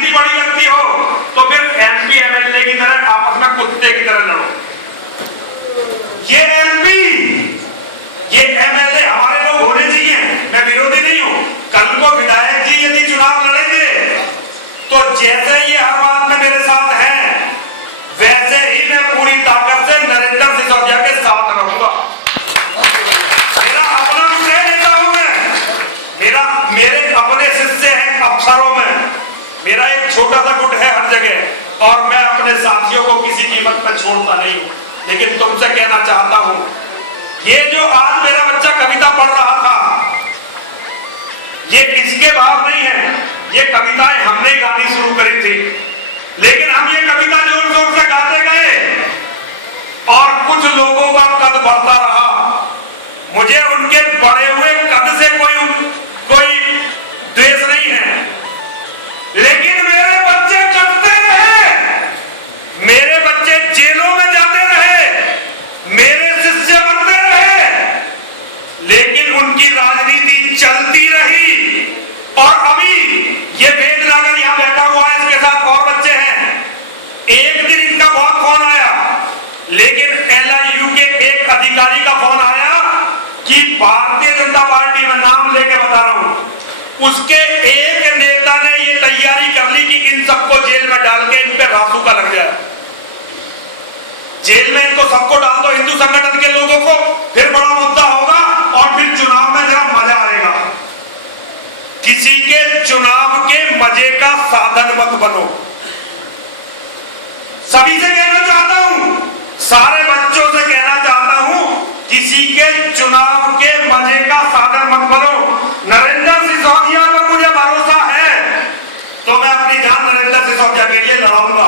राजनीति बड़ी लगती हो तो फिर एमपी एमएलए की तरह आपस में कुत्ते की तरह लड़ो। ये एमपी ये एमएलए हमारे लोग होने चाहिए, मैं विरोधी नहीं हूं। कल को विधायक जी यदि चुनाव लड़ेंगे तो जैसे ये हर बात में मेरे साथ हैं, वैसे ही मैं पूरी ताकत से नरेंद्र सिसोदिया के साथ रहूंगा। मेरा अपना विषय नेता हूं मैं, मेरे अपने शिष्य हैं अफसरों में, मेरा एक छोटा सा गुट है हर जगह, और मैं अपने साथियों को किसी कीमत पर छोड़ता नहीं हूं। लेकिन तुमसे कहना चाहता हूं, ये जो आज मेरा बच्चा कविता पढ़ रहा था, ये इसके भाव नहीं है, ये कविताएं हमने गानी शुरू करी थी, लेकिन हम ये कविता जोर जोर से गाते गए और कुछ लोगों का कद बढ़ता रहा। मुझे उनके बढ़े हुए कद से कोई द्वेष नहीं है, लेकिन मेरे बच्चे कटते रहे, मेरे बच्चे जेलों में जाते रहे, मेरे शिष्य बनते रहे, लेकिन उनकी राजनीति चलती रही। और अभी ये वेदनागर यहां बैठा हुआ है, इसके साथ और बच्चे हैं। एक दिन इनका बहुत फोन आया, लेकिन LIU के एक अधिकारी का फोन आया कि भारतीय जनता पार्टी में नाम लेके बता रहा हूं, उसके एक नेता ने ये तैयारी कर ली कि इन सबको जेल में डाल के इन पे रासू का लग जाए। जेल में इनको सबको डाल दो, हिंदू संगठन के लोगों को, फिर बड़ा मुद्दा होगा और फिर चुनाव में जरा मजा आएगा। किसी के चुनाव के मजे का साधन मत बनो। सभी से कहना चाहता हूं, सारे बच्चों से कहना चाहता हूं, किसी के चुनाव के मजे का साधन मत बनो। नरेंद्र सिसोदिया पर मुझे भरोसा है तो मैं अपनी जान नरेंद्र सिसोदिया के लिए लड़ाऊंगा,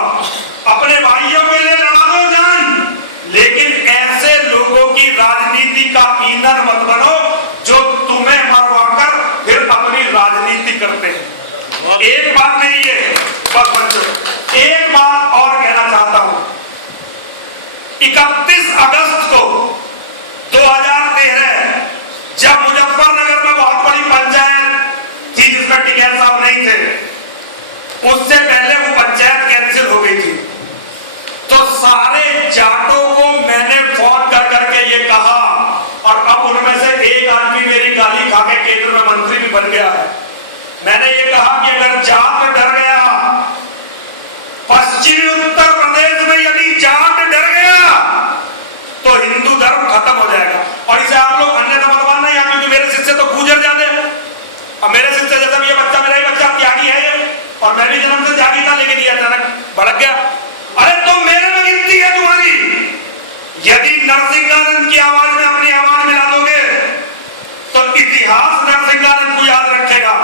अपने भाइयों के लिए लड़ा दो जान, लेकिन ऐसे लोगों की राजनीति का ईंधन मत बनो जो तुम्हें मरवाकर फिर अपनी राजनीति करते हैं। एक बात नहीं है बस बच्चों, एक बात और कहना चाहता हूं। 31 अगस्त को 2013 जब मुजफ्फरनगर में बहुत बड़ी पंचायत थी जिसमें टिकैत साहब नहीं थे, उससे पहले वो पंचायत कैंसिल हो गई थी, तो सारे जाटों को मैंने फोन कर करके ये कहा, और अब उनमें से एक आदमी मेरी गाली खा के केंद्र में मंत्री भी बन गया है। मैंने ये कहा कि अगर जाट डर गया, पश्चिमी उत्तर प्रदेश में यदि जाट डर गया तो हिंदू धर्म खत्म हो जाएगा। और इसे आप लोग अन्यथा मत मानना, यहाँ क्योंकि मेरे शिष्य तो गुजर जाते हैं, और मेरे शिष्य जैसा भी ये बच्चा, मेरा ही बच्चा त्यागी है ये, और मैं भी जन्म से त्यागी था, लेकिन ये अचानक भड़क गया। अरे तुम मेरे में गिनती है तुम्हारी, यदि नरसिंहानंद की आवाज में अपनी आवाज मिला दोगे तो इतिहास नरसिंहानंद को याद रखेगा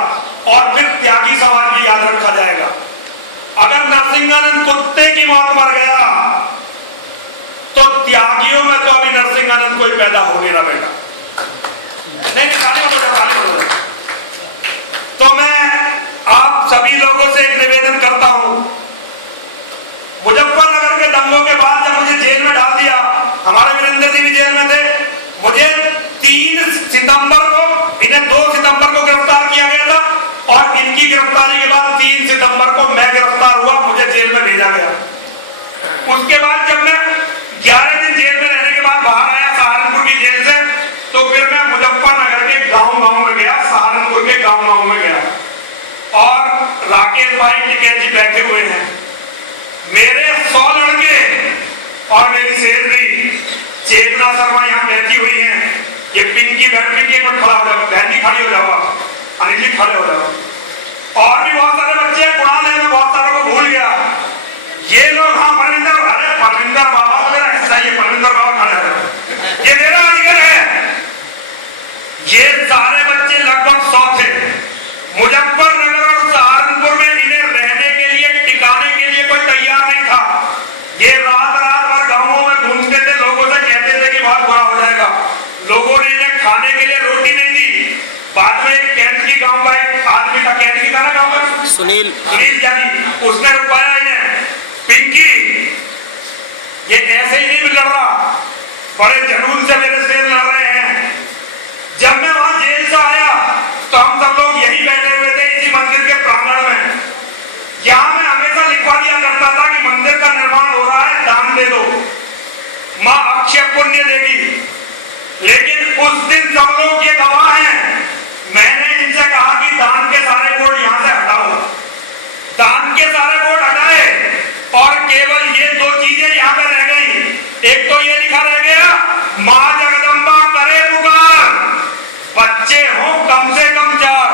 और फिर त्यागी समाज भी याद रखा जाएगा। अगर नरसिंहानंद कुत्ते की मौत मर गया तो त्यागियों में तो अभी नरसिंहानंद कोई पैदा हो नहीं रहा बेटा। नहीं, तो मैं आप सभी लोगों से एक निवेदन करता हूं, मुजफ्फरनगर के दंगों के बाद जब मुझे जेल में डाल दिया, हमारे वीरेंद्र जी भी जेल में थे, मुझे 3 सितंबर को, इन्हें 2 सितंबर को गिरफ्तार किया गया था, और इनकी गिरफ्तारी के बाद 3 सितंबर को मैं गिरफ्तार हुआ, मुझे जेल में भेजा गया। उसके बाद जब मैं 11 दिन जेल में रहने के बाद बाहर आया सहारनपुर की जेल से, तो फिर मैं मुजफ्फरनगर के गांव में गया, सहारनपुर के गांव में गया, और राकेश भाई टिकैत जी बैठे हुए हैं, मेरे 100 लड़के और मेरी सेहतरी चेतना शर्मा यहाँ बैठी हुई हैं। ये पिंकी पिंकी एक मिनट खड़ा हो जाओ, बहन जी खड़ी हो जाओ, अनिल जी खड़े हो जाओ, और भी बहुत सारे बच्चे हैं, कुणाल है, मैं बहुत सारों को भूल गया। ये लोग, हाँ परविंदर, अरे परविंदर बाबा तो मेरा हिस्सा ही है, परविंदर बाबा खड़े हैं, ये मेरा अधिकार है। ये सारे बच्चे लगभग 100 थे। मुजफ्फरनगर और सहारनपुर में इन्हें रहने के लिए, टिकाने के लिए कोई तैयार नहीं था। ये रात भर गांवों में घूमते थे, लोगों से कहते थे कि बहुत बुरा हो जाएगा। लोगों ने इन्हें खाने के लिए रोटी नहीं दी। बाद में एक कैंट की गांव का एक आदमी था, कैंट की था ना गांव का, सुनील जानी, उसने रुकवाया इन्हें। पिंकी ये ऐसे ही नहीं लड़ रहा, बड़े जुनून से मेरे से लड़ रहे हैं। जब मैं वहां जेल से आया तो हम सब लोग यही बैठे हुए थे, इसी मंदिर के प्रांगण में। यहाँ पुण्य देगी। लेकिन उस दिन सब लोग ये गवाह हैं, मैंने इनसे कहा कि दान के सारे बोर्ड यहां से हटाओ, दान के सारे बोर्ड हटाए और केवल ये दो चीजें यहां पे रह गई। एक तो ये लिखा रह गया, मां जगदम्बा करे पुकार, बच्चे हो कम से कम 4।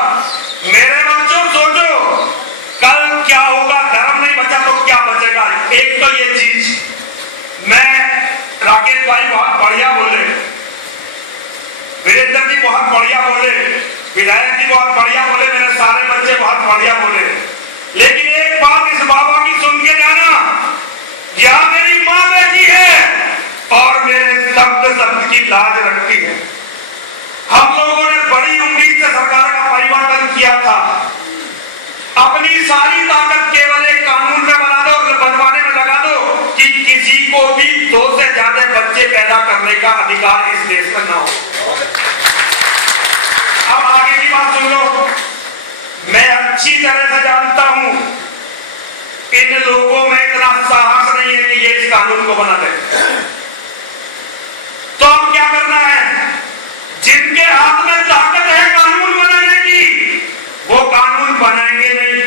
मेरे बच्चों सोचो कल क्या होगा, धर्म नहीं बचा तो क्या बचेगा। एक तो ये चीज, मैं राकेश भाई बहुत बढ़िया बोले, वीरेंद्र जी बहुत बढ़िया बोले, विधायक जी बहुत बढ़िया बोले, मेरे सारे बच्चे बहुत बढ़िया बोले। लेकिन एक बात इस बाबा की सुन के जाना, यह मेरी मां बैठी है और मेरे शब्द की लाज रखती है। हम लोगों ने बड़ी उम्मीद से सरकार का परिवर्तन किया था, अपनी सारी ताकत केवल एक कानून में बना दो, बनवाने में लगा दो कि किसी को भी 2 से ज्यादा बच्चे पैदा करने का अधिकार इस देश में ना हो। अब आगे की बात सुन लो, मैं अच्छी तरह से जानता हूं इन लोगों में इतना साहस नहीं है कि ये इस कानून को बना दे। तो अब क्या करना है, जिनके हाथ में ताकत है कानून बनाने की, वो कानून बनाएंगे नहीं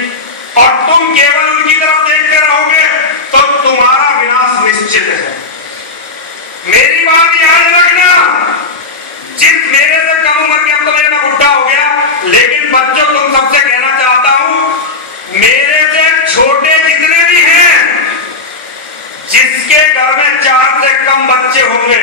और तुम केवल उनकी तरफ देखते रहोगे तो तुम्हारा विनाश निश्चित है। मेरी बात याद रखना, जिस मेरे से कम उम्र के, अब तो मैं बुढ़ा हो गया, लेकिन बच्चों तुम सबसे कहना चाहता हूं, मेरे से छोटे जितने भी हैं, जिसके घर में 4 से कम बच्चे होंगे,